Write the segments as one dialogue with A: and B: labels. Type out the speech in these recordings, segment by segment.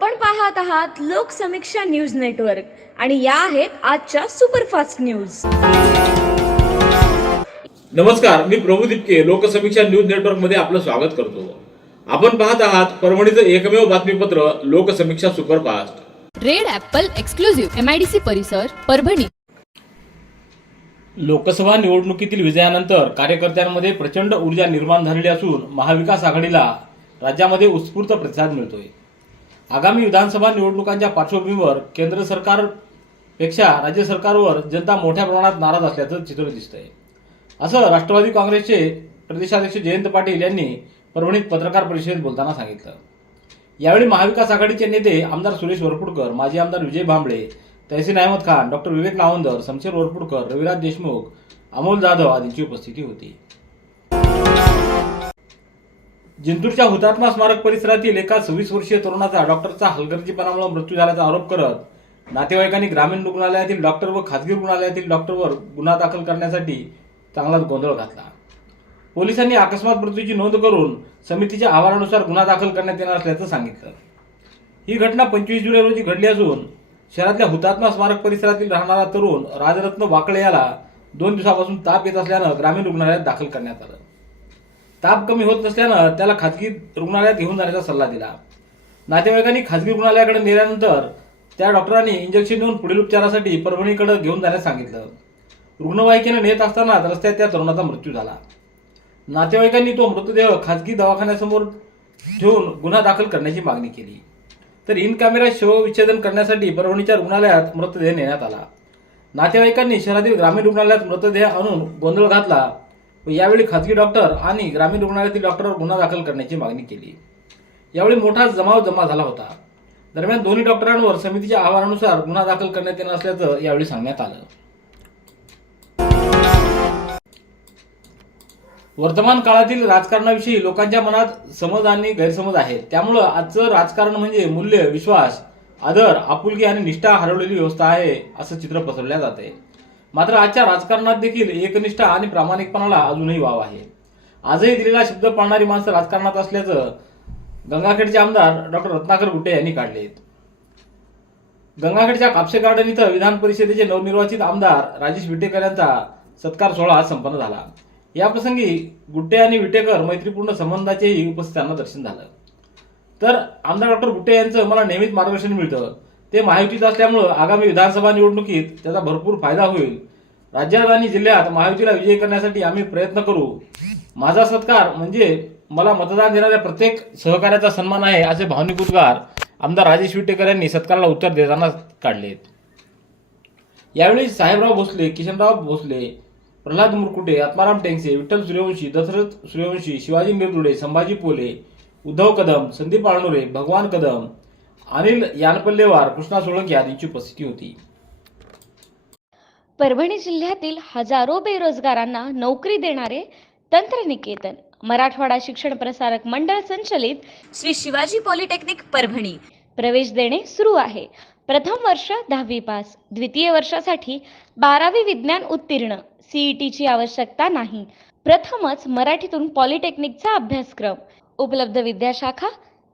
A: आपण पाहत आहात लोकसमीक्षा न्यूज नेटवर्क आणि या आहेत आजच्या सुपरफास्ट न्यूज.
B: नमस्कार मी प्रभू दिपके लोकसमीक्षा न्यूज नेटवर्कमध्ये आपलं स्वागत करतो. आपण पाहत आहात परभणीचं एकमेव बातमीपत्र Lokasamiksha superfast.
C: Red apple exclusive MIDC परिसर परभणी.
B: लोकसभा निवडणुकीतील विजयानंतर कार्यकर्त्यांमध्ये प्रचंड ऊर्जा निर्माण झालेली असून महाविकास आघाडीला राज्यामध्ये उत्स्फूर्त प्रतिसाद मिळतोय. आगामी विधानसभा निवडणुकांच्या पार्श्वभूमीवर केंद्र सरकारपेक्षा राज्य सरकारवर जनता मोठ्या प्रमाणात नाराज असल्याचं चित्र दिसतंय. असं राष्ट्रवादी काँग्रेसचे प्रदेशाध्यक्ष जयंत पाटील यांनी परभणीत पत्रकार परिषदेत बोलताना सांगितलं. यावेळी महाविकास आघाडीचे नेते आमदार सुरेश वरपुडकर माजी आमदार विजय भांबळे तहसीन अहमद खान डॉक्टर विवेक नावंदर शमशेर वरपुडकर रविराज देशमुख अमोल जाधव आदींची उपस्थिती होती. जिंतूरच्या हुतात्मा स्मारक परिसरातील एका सव्वीस वर्षीय तरुणाचा डॉक्टरचा हलगर्जीपणामुळे मृत्यू झाल्याचा आरोप करत नातेवाईकांनी ग्रामीण रुग्णालयातील डॉक्टर व खासगी रुग्णालयातील डॉक्टरवर गुन्हा दाखल करण्यासाठी चांगलाच गोंधळ घातला. पोलिसांनी अकस्मात मृत्यूची नोंद करून समितीच्या आवारानुसार गुन्हा दाखल करण्यात येणार असल्याचं सांगितलं. ही घटना पंचवीस जुलै रोजी घडली असून शहरातल्या हुतात्मा स्मारक परिसरातील राहणारा तरुण राजरत्न वाकळे याला दोन दिवसापासून ताप येत असल्यानं ग्रामीण रुग्णालयात दाखल करण्यात आलं. ताप कमी होत नसल्यानं त्याला खाजगी रुग्णालयात घेऊन जाण्याचा सल्ला दिला. नातेवाईकांनी खाजगी रुग्णालयाकडे नेल्यानंतर त्या डॉक्टरांनी इंजेक्शन देऊन पुढील उपचारासाठी परभणीकडे घेऊन जाण्यास सांगितलं. रुग्णवाहिकेनं नेत असताना रस्त्यात त्या तरुणाचा मृत्यू झाला. नातेवाईकांनी तो मृतदेह खाजगी दवाखान्यासमोर ठेवून गुन्हा दाखल करण्याची मागणी केली. तर इन कॅमेरा शवविच्छेदन करण्यासाठी परभणीच्या रुग्णालयात मृतदेह नेण्यात आला. नातेवाईकांनी शहरातील ग्रामीण रुग्णालयात मृतदेह आणून गोंधळ घातला. यावेळी खाजगी डॉक्टर आणि ग्रामीण रुग्णालयातील डॉक्टरवर गुन्हा दाखल करण्याची मागणी केली. यावेळी मोठा जमाव जमा झाला होता. दरम्यान दोन्ही डॉक्टरांवर समितीच्या अहवालानुसार गुन्हा दाखल करण्यात येणार असल्याचं यावेळी सांगण्यात आलं. वर्तमान काळातील राजकारणाविषयी लोकांच्या मनात समज आणि गैरसमज आहे त्यामुळं आजचं राजकारण म्हणजे मूल्य विश्वास आदर आपुलकी आणि निष्ठा हरवलेली व्यवस्था आहे असं चित्र पसरल्या जाते मात्र आजच्या राजकारणात देखील एकनिष्ठा आणि प्रामाणिकपणाला अजूनही वाव आहे. आजही दिलेला शब्द पाळणारी माणसं राजकारणात असल्याचं गंगाखेडचे आमदार डॉक्टर रत्नाकर गुट्टे यांनी काढले. गंगाखेडच्या कापसे गार्डन इथं विधान परिषदेचे नवनिर्वाचित आमदार राजेश विटेकर यांचा सत्कार सोहळा संपन्न झाला. याप्रसंगी गुट्टे आणि विटेकर मैत्रीपूर्ण संबंधाचेही उपस्थितांना दर्शन झालं. तर आमदार डॉक्टर गुट्टे यांचं मला नेहमीच मार्गदर्शन मिळतं. ते महायुतीत असल्यामुळं आगामी विधानसभा निवडणुकीत त्याचा भरपूर फायदा होईल. राज्यात आणि जिल्ह्यात महायुतीला विजयी करण्यासाठी आम्ही प्रयत्न करू. माझा सत्कार म्हणजे मला मतदान देणाऱ्या प्रत्येक सहकार्याचा सन्मान आहे असे भावनिक उद्गार आमदार राजेश विटेकर यांनी सत्काराला उत्तर देताना काढलेत. यावेळी साहेबराव भोसले किशनराव भोसले प्रल्हाद मुरकुटे आत्माराम टेंगसे विठ्ठल सूर्यवंशी दशरथ सूर्यवंशी शिवाजी मिरदुडे संभाजी पोले उद्धव कदम संदीप आळनुरे भगवान कदम अनिल यानपल्लेवार कृष्णा सोळंकी आदींची उपस्थिती होती.
A: परभणी जिल्ह्यातील हजारो बेरोजगारांना नोकरी देणारे तंत्रनिकेतन मराठवाडा शिक्षण प्रसारक मंडळ संचलित श्री शिवाजी पॉलिटेक्निक परभणी. प्रवेश देणे सुरू आहे. प्रथम वर्ष दहावी पास द्वितीय वर्षासाठी बारावी विज्ञान उत्तीर्ण सीईटीची आवश्यकता नाही. प्रथमच मराठीतून पॉलिटेक्निकचा अभ्यासक्रम. उपलब्ध विद्याशाखा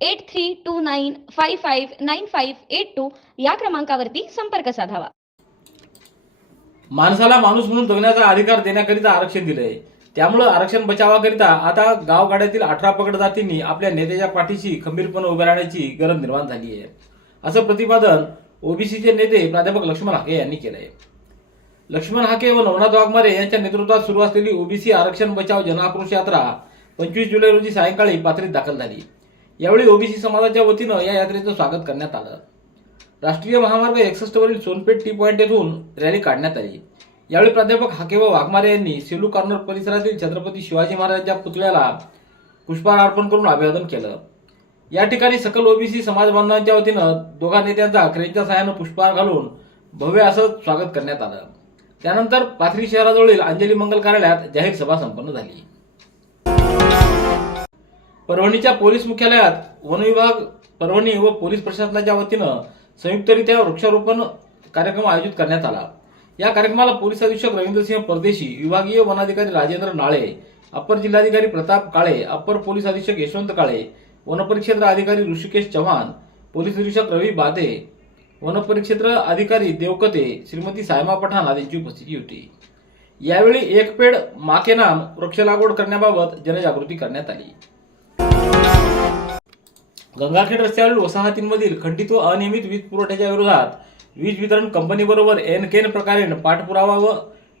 A: eight three two nine five five nine five eight two या क्रमांकावरती संपर्क साधावा.
B: माणसाला माणूस म्हणून जगण्याचा अधिकार देण्याकरिता आरक्षण दिलंय. त्यामुळं आरक्षण बचावाकरिता आता गावगाड्यातील अठरा पकड जातींनी आपल्या नेत्याच्या पाठीशी खंबीरपणे उभे राहण्याची गरज निर्माण झाली आहे. असं प्रतिपादन ओबीसीचे नेते प्राध्यापक लक्ष्मण हाके यांनी केलंय. लक्ष्मण हाके व नवनाथ वाघमारे यांच्या नेतृत्वात सुरू असलेली ओबीसी आरक्षण बचाव जनाक्रोश यात्रा पंचवीस जुलै रोजी सायंकाळी पाथरीत दाखल झाली. यावेळी ओबीसी समाजाच्या वतीनं या यात्रेचं स्वागत करण्यात आलं. राष्ट्रीय महामार्ग एकसष्ट वरील सोनपेठ टी पॉईंट येथून रॅली काढण्यात आली. यावेळी प्राध्यापक हाके व वाघमारे यांनी सेलू कॉर्नर परिसरातील छत्रपती शिवाजी महाराजांच्या पुतळ्याला पुष्पहार अर्पण करून अभिवादन केलं. या ठिकाणी सकल ओबीसी समाज बांधवांच्या वतीनं दोघा नेत्यांचा क्रेनच्या सहाय्यानं पुष्पहार घालून भव्य असं स्वागत करण्यात आलं. त्यानंतर पाथरी शहराजवळील अंजली मंगल कार्यालयात जाहीर सभा संपन्न झाली. परभणीच्या पोलीस मुख्यालयात वन विभाग परभणी व पोलीस प्रशासनाच्या वतीनं संयुक्तरित्या वृक्षारोपण कार्यक्रम आयोजित करण्यात आला. या कार्यक्रमाला पोलीस अधीक्षक रवींद्रसिंह परदेशी विभागीय वनाधिकारी राजेंद्र नाळे अपर जिल्हाधिकारी प्रताप काळे अपर पोलीस अधीक्षक यशवंत काळे वनपरिक्षेत्र अधिकारी ऋषिकेश चव्हाण पोलीस अधीक्षक रवी बादे वनपरिक्षेत्र अधिकारी देवकते श्रीमती सायमा पठाण आदींची उपस्थिती होती. यावेळी एक पेड माके नाम वृक्ष लागवड करण्याबाबत जनजागृती करण्यात आली. गंगाखेड रस्त्यावरील वसाहतींमधील खंडित व अनियमित वीज पुरवठ्याच्या विरोधात वीज वितरण कंपनीबरोबर एन केन प्रकारे पाठपुरावा व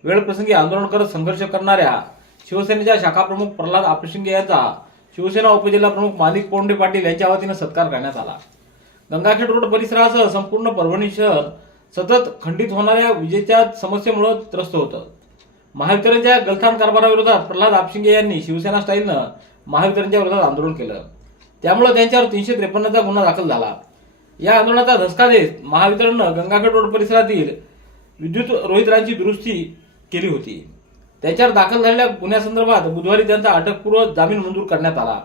B: वेळप्रसंगी आंदोलन करत संघर्ष करणाऱ्या शिवसेनेच्या शाखाप्रमुख प्रल्हाद आपशिंगे यांचा शिवसेना उपजिल्हा प्रमुख मालिक पोंडे पाटील यांच्या वतीनं सत्कार करण्यात आला. गंगाखेड रोड परिसरासह संपूर्ण परभणी शहर सतत खंडित होणाऱ्या विजेच्या समस्येमुळे त्रस्त होतं. महावितरणच्या गलथान कारभाराविरोधात प्रल्हाद आपशिंगे यांनी शिवसेना स्टाईलनं महावितरणच्या विरोधात आंदोलन केलं. त्यामुळे त्यांच्यावर तीनशे त्रेपन्नचा गुन्हा दाखल झाला. या आंदोलनाचा धसका देत महावितरणनं गंगाखेड रोड परिसरातील विद्युत रोहित्रांची दुरुस्ती केली होती. त्याच्यावर दाखल झालेल्या गुन्ह्यासंदर्भात बुधवारी त्यांचा अटकपूर्व जामीन मंजूर करण्यात आला.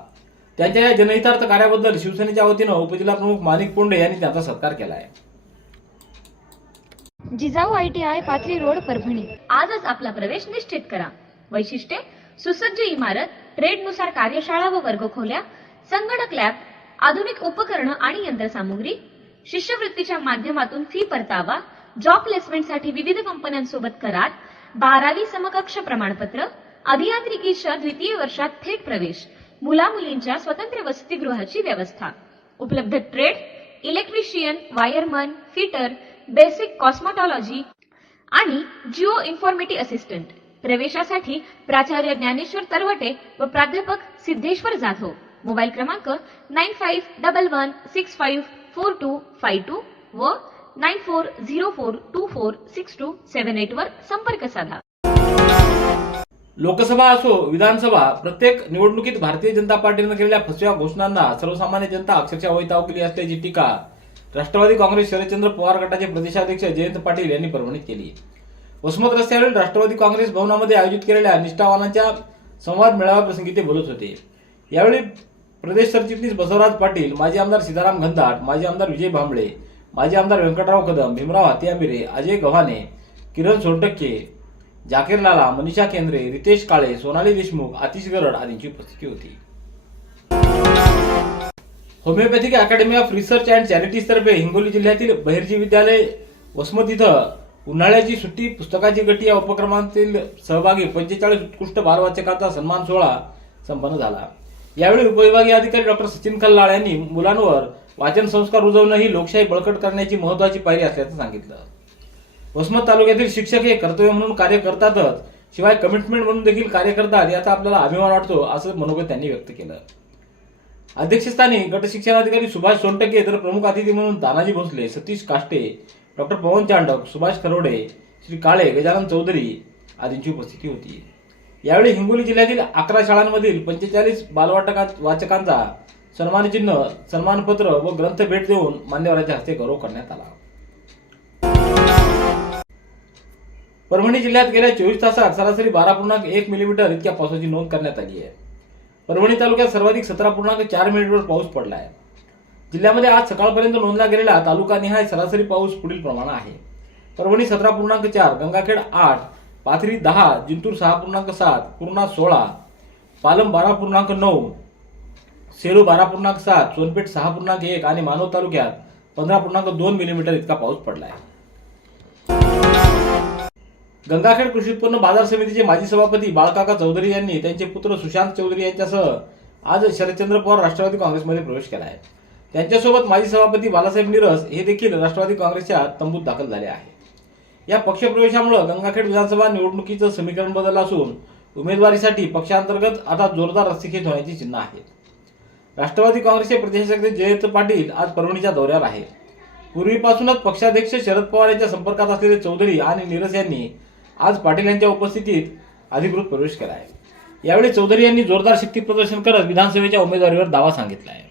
B: त्यांच्या या जनहितार्थ कार्याबद्दल शिवसेनेच्या वतीनं उपजिल्हा प्रमुख माणिक पोंडे यांनी त्यांचा सत्कार केला आहे
A: Jijau I T I Pathri road Parbhani. आजच आपला प्रवेश निश्चित करा. वैशिष्ट्ये सुसज्ज इमारत ट्रेडनुसार कार्यशाळा व वर्गखोल्या संगणक लॅब आधुनिक उपकरणं आणि यंत्रसामुग्री शिष्यवृत्तीच्या माध्यमातून फी परतावा जॉब प्लेसमेंटसाठी विविध कंपन्यांसोबत करार बारावी समकक्ष प्रमाणपत्र अभियांत्रिकीच्या द्वितीय वर्षात थेट प्रवेश मुला मुलींच्या स्वतंत्र वसतिगृहाची व्यवस्था उपलब्ध trade electrician wireman fitter basic cosmetology आणि जिओ इन्फॉर्मेटी असिस्टंट प्रवेशासाठी प्राचार्य ज्ञानेश्वर तरवटे व प्राध्यापक सिद्धेश्वर जाधव. मोबाईल क्रमांक nine five double one six five four two five two व nine four zero four two four six two seven eight वर संपर्क साधा
B: लोकसभा असो विधानसभा प्रत्येक निवडणुकीत भारतीय जनता पार्टीनं केलेल्या फसव्या घोषणांना सर्वसामान्य जनता अक्षरशः वैताव केली असल्याची टीका राष्ट्रवादी काँग्रेस शरदचंद्र पवार गटाचे प्रदेशाध्यक्ष जयंत पाटील यांनी परभणीत केली वसमत रस्त्यावरील राष्ट्रवादी काँग्रेस भवनामध्ये आयोजित केलेल्या निष्ठावानाच्या संवाद मेळाव्याप्रसंगी ते बोलत होते यावेळी प्रदेश सरचिटणीस बसवराज पाटील माजी आमदार सीताराम घनदाट माजी आमदार विजय भांबळे माजी आमदार व्यंकटराव कदम भीमराव हातियामिरे अजय गव्हाणे किरण सोनटक्के जाकीर लाला मनीषा केंद्रे रितेश काळे सोनाली देशमुख आतिश गरड आदींची उपस्थिती होती. Homeopathic academy of research and charities तर्फे हिंगोली जिल्ह्यातील बहिर्जी विद्यालय वसमत इथं उन्हाळ्याची सुट्टी पुस्तकाची गटी या उपक्रमातील सहभागी पंचेचाळीस उत्कृष्ट बालवाचकाचा सन्मान सोहळा संपन्न झाला. यावेळी उपविभागीय अधिकारी डॉक्टर सचिन खल्लाळ यांनी मुलांवर वाचन संस्कार रुजवणं ही लोकशाही बळकट करण्याची महत्वाची पायरी असल्याचं सांगितलं. वसमत तालुक्यातील शिक्षक हे कर्तव्य म्हणून कार्य करतातच शिवाय कमिटमेंट म्हणून देखील कार्य करतात याचा आपल्याला अभिमान वाटतो असं मनोगत त्यांनी व्यक्त केलं. अध्यक्षस्थानी गट शिक्षणाधिकारी सुभाष सोनटके तर प्रमुख अतिथी म्हणून तानाजी भोसले सतीश काष्टे डॉक्टर पवन चांडक सुभाष खरोडे श्री काळे गजानन चौधरी आदींची उपस्थिती होती. यावेळी हिंगोली जिल्ह्यातील अकरा शाळांमधील पंचेचाळीस बालवाटका वाचकांचा सन्मानचिन्ह सन्मानपत्र व ग्रंथ भेट देऊन मान्यवरांच्या हस्ते गौरव करण्यात आला. परभणी जिल्ह्यात गेल्या चोवीस तासात सरासरी बारा पूर्णांक एक मिलीमीटर इतक्या पावसाची नोंद करण्यात आली आहे. परभणी तालुक्यात सर्वाधिक सतरा पूर्णांक चार मिलीमीटर पाऊस पडला आहे जिल्ह्यामध्ये आज सकाळपर्यंत नोंदला गेलेला तालुका निहाय सरासरी पाऊस पुढील प्रमाणात आहे. परभणी सतरा पूर्णांक चार गंगाखेड आठ पाथरी दहा जिंतूर सहा पूर्णांक सात पूर्णा सोळा पालम बारा पूर्णांक नऊ सेलू बारा पूर्णांक सात सोनपेठ सहा पूर्णांक एक आणि मानव तालुक्यात पंधरा पूर्णांक दोन मिलीमीटर इतका पाऊस पडला आहे गंगाखेड कृषी उत्पन्न बाजार समितीचे माजी सभापती बाळकाका चौधरी यांनी त्यांचे पुत्र सुशांत चौधरी यांच्यासह आज शरदचंद्र पवार राष्ट्रवादी काँग्रेसमध्ये प्रवेश केला आहे त्यांच्यासोबत माजी सभापती बालासाहेब निरस हे देखील राष्ट्रवादी काँग्रेसच्या तंबूत दाखल झाले आहे या पक्षप्रवेशामुळे गंगाखेड विधानसभा निवडणुकीचं समीकरण बदललं असून उमेदवारीसाठी पक्षांतर्गत आता जोरदार रस्सीखेच होण्याची चिन्ह आहेत. राष्ट्रवादी काँग्रेसचे प्रदेशाध्यक्ष जयंत पाटील आज परभणीच्या दौऱ्यावर आहेत. पूर्वीपासूनच पक्षाध्यक्ष शरद पवार यांच्या संपर्कात असलेले चौधरी आणि निरस यांनी आज पाटील यांच्या उपस्थितीत अधिकृत प्रवेश केला आहे. यावेळी चौधरी यांनी जोरदार शक्ती प्रदर्शन करत विधानसभेच्या उमेदवारीवर दावा सांगितला आहे.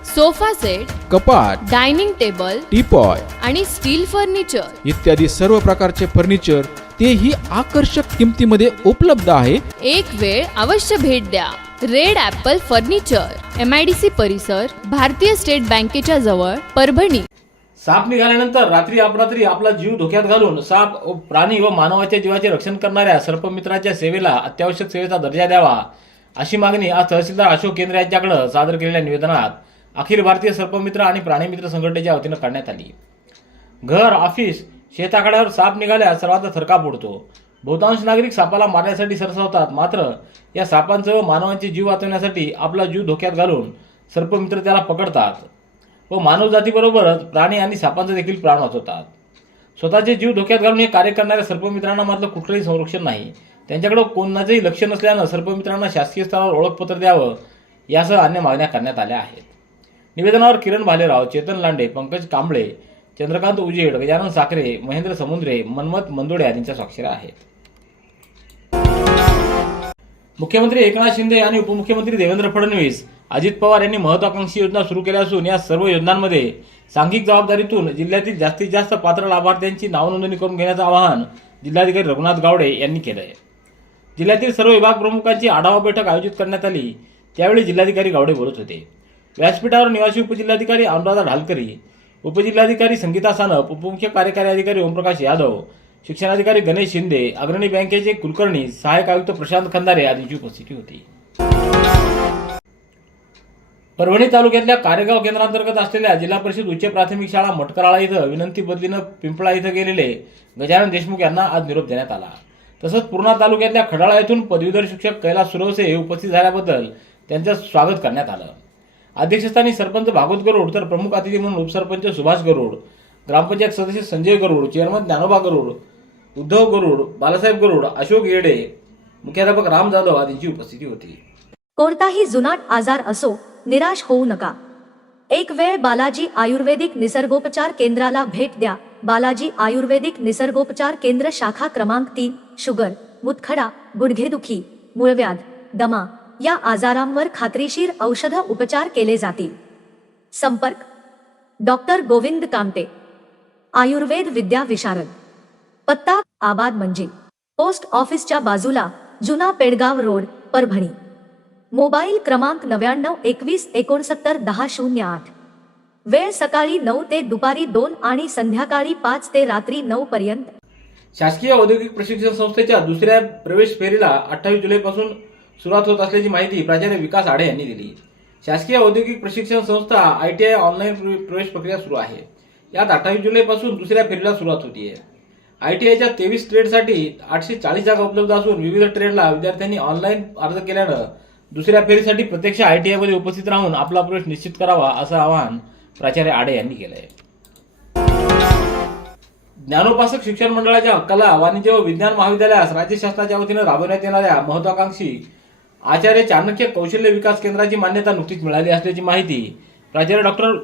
C: sofa set
D: कपाट
C: डायनिंग टेबल
D: टीपॉय
C: आणि स्टील फर्निचर.
D: इत्यादी सर्व प्रकारचे फर्निचर तेही आकर्षक किमतीमध्ये उपलब्ध आहे.
C: एक वेळ अवश्य भेट द्या. Red apple furniture M I D C परिसर भारतीय स्टेट बँकेच्या जवळ परभणी.
B: साप निघाल्यानंतर रात्री अपरात्री आपला जीव धोक्यात घालून साप प्राणी व मानवाच्या जीवाचे रक्षण करणाऱ्या सर्पमित्राच्या सेवेला अत्यावश्यक सेवेचा दर्जा द्यावा. अशी मागणी आज तहसीलदार अशोक केंद्र यांच्याकडे सादर केलेल्या निवेदनात अखिल भारतीय सर्पमित्र आणि प्राणीमित्र संघटनेच्या वतीनं काढण्यात आली. घर ऑफिस शेताकड्यावर साप निघाल्यास सर्वांचा थरकाप उडतो. बहुतांश नागरिक सापाला मारण्यासाठी सरसावतात. मात्र या सापांचं व मानवांचे जीव वाचवण्यासाठी आपला जीव धोक्यात घालून सर्पमित्र त्याला पकडतात व मानवजातीबरोबरच प्राणी आणि सापांचा देखील प्राण वाचवतात. स्वतःचे जीव धोक्यात घालून हे कार्य करणाऱ्या सर्पमित्रांना मात्र कुठलंही संरक्षण नाही. त्यांच्याकडे कोणाचंही लक्ष नसल्यानं सर्पमित्रांना शासकीय स्तरावर ओळखपत्र द्यावं यासह अन्य मागण्या करण्यात आल्या आहेत. निवेदनावर किरण भालेराव चेतन लांडे पंकज कांबळे चंद्रकांत उजेड गजानन साखरे महेंद्र समुद्रे मनमत मंदोडे आदींच्या स्वाक्षऱ्या आहेत. मुख्यमंत्री एकनाथ शिंदे आणि उपमुख्यमंत्री देवेंद्र फडणवीस अजित पवार यांनी महत्वाकांक्षी योजना सुरू केल्या असून या सर्व योजनांमध्ये सांघिक जबाबदारीतून जिल्ह्यातील जास्तीत जास्त पात्र लाभार्थ्यांची नावनोंदणी करून घेण्याचं आवाहन जिल्हाधिकारी रघुनाथ गावडे यांनी केलं आहे जिल्ह्यातील सर्व विभाग प्रमुखांची आढावा बैठक आयोजित करण्यात आली त्यावेळी जिल्हाधिकारी गावडे बोलत होते. व्यासपीठावर निवासी उपजिल्हाधिकारी अनुराधा ढालकरी उपजिल्हाधिकारी संगीता सानप उपमुख्य कार्यकारी अधिकारी ओमप्रकाश यादव शिक्षणाधिकारी गणेश शिंदे अग्रणी बँकेचे कुलकर्णी सहाय्यक आयुक्त प्रशांत खंदारे आदींची उपस्थिती होती. परभणी तालुक्यातल्या कारेगाव केंद्रांतर्गत असलेल्या जिल्हा परिषद उच्च प्राथमिक शाळा मटकराळा इथं विनंती बदलीनं पिंपळा इथं गेलेले गजानन देशमुख यांना आज निरोप देण्यात आला. तसंच पूर्णा तालुक्यातल्या खडाळा येथून पदवीधर शिक्षक कैलास सुरवसे उपस्थित झाल्याबद्दल त्यांचं स्वागत करण्यात आलं. अध्यक्षस्थानी सरपंच भागवत गरुड तर प्रमुख अतिथी म्हणून उपसरपंच सुभाष गरुड ग्रामपंचायत सदस्य संजय गरुड चेअरमन ज्ञानोबा गरुड उद्धव गरुड बालासाहेब गरुड अशोक येडे मुख्याध्यापक राम जाधव आदींची उपस्थिती होती.
E: कोणताही जुनाट आजार असो निराश होऊ नका. एक वेळ बालाजी आयुर्वेदिक निसर्गोपचार केंद्राला भेट द्या. बालाजी आयुर्वेदिक निसर्गोपचार केंद्र शाखा क्रमांक तीन शुगर मुतखडा गुडघेदुखी मूळव्याध दमा या आजारांवर खात्रीशीर औषध उपचार केले जातील. संपर्क. डॉक्टर गोविंद कामते. आयुर्वेद विद्या विशारद. पत्ता आबाद म्हणजे पोस्ट ऑफिसच्या बाजूला जुना पेडगाव रोड परभणी. मोबाईल क्रमांक नव्याण्णव एकवीस एकोणसत्तर दहा शून्य आठ. वेळ सकाळी नऊ ते दुपारी दोन आणि संध्याकाळी पाच ते रात्री नऊ पर्यंत.
B: शासकीय औद्योगिक प्रशिक्षण संस्थेच्या दुसऱ्या प्रवेश फेरीला अठ्ठावीस जुलैपासून सुरुवात होत असल्याची माहिती प्राचार्य विकास आडे यांनी दिली. शासकीय औद्योगिक प्रशिक्षण संस्था आय टी आय ऑनलाईन प्रवेश प्रक्रिया सुरू आहे. यात अठ्ठावीस जुलैपासून दुसऱ्या फेरीला सुरुवात होती आहे आय टी आयच्या तेवीस ट्रेडसाठी आठशे चाळीस जागा उपलब्ध असून विविध ट्रेडला विद्यार्थ्यांनी ऑनलाईन अर्ज केल्यानं दुसऱ्या फेरीसाठी प्रत्यक्ष आय टी आयमध्ये उपस्थित राहून आपला प्रवेश निश्चित करावा असं आवाहन प्राचार्य आडे यांनी केलं आहे ज्ञानोपासक शिक्षण मंडळाच्या कला वाणिज्य व विज्ञान महाविद्यालयास राज्य शासनाच्या वतीनं राबवण्यात येणाऱ्या महत्वाकांक्षी आचार्य चाणक्य कौशल्य विकास केंद्राची मान्यता नुकतीच मिळाली असल्याची माहिती प्राचार्य डॉक्टर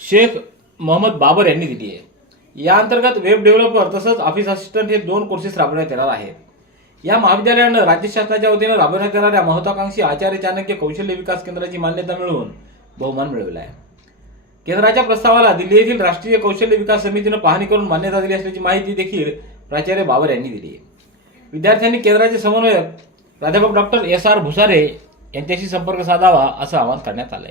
B: शेख मोहम्मद बाबर यांनी दिली आहे. या अंतर्गत वेब डेव्हलपर तसंच ऑफिस असिस्टंट हे दोन कोर्सेस राबवण्यात येणार आहेत. या महाविद्यालयानं राज्य शासनाच्या वतीनं राबवण्यात येणाऱ्या महत्वाकांक्षी आचार्य चाणक्य कौशल्य विकास केंद्राची मान्यता मिळवून बहुमान मिळवला आहे. केंद्राच्या प्रस्तावाला दिल्ली येथील राष्ट्रीय कौशल्य विकास समितीनं पाहणी करून मान्यता दिली असल्याची माहिती देखील प्राचार्य बाबर यांनी दिली विद्यार्थ्यांनी केंद्राचे समन्वयक प्राध्यापक डॉक्टर एस आर भुसारे यांच्याशी संपर्क साधावा असं आवाहन करण्यात आलंय.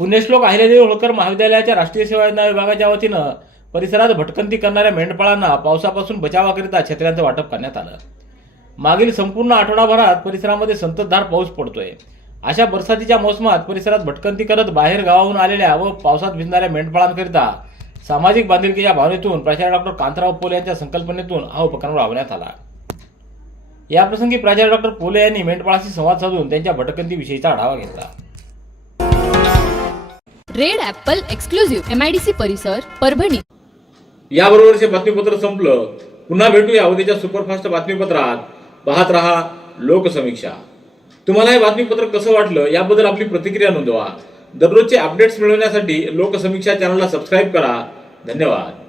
B: पुण्यश्लोक अहिल्यादेवी होळकर महाविद्यालयाच्या राष्ट्रीय सेवा योजना विभागाच्या वतीनं परिसरात भटकंती करणाऱ्या मेंढपाळांना पावसापासून बचावाकरिता छत्र्यांचं वाटप करण्यात आलं. मागील संपूर्ण आठवडाभरात परिसरामध्ये संततधार पाऊस पडतोय. अशा बरसातीच्या मोसमात परिसरात भटकंती करत बाहेर गावाहून आलेल्या व पावसात भिजणाऱ्या मेंढपाळांकरिता सामाजिक बांधिलकीच्या भावनेतून प्राचार्य डॉक्टर कांतराव पोले यांच्या संकल्पनेतून हा उपक्रम राबवण्यात आला. याप्रसंगी प्राचार्य डॉक्टर पोले यांनी मेंढपाळाशी संवाद साधून त्यांच्या भटकंतीविषयीचा आढावा घेतला.
C: Red apple exclusive M I D C परिसर परभणी.
B: याबरोबरचे बातमीपत्र संपलं पुन्हा भेटूया उद्याच्या सुपरफास्ट बातमीपत्रात. पाहत रहा लोकसमीक्षा. तुम्हाला हे बातमीपत्र कसं वाटलं याबद्दल आपली प्रतिक्रिया नोंदवा. दररोजचे अपडेट्स मिळवण्यासाठी लोकसमीक्षा चॅनलला सबस्क्राईब करा. धन्यवाद.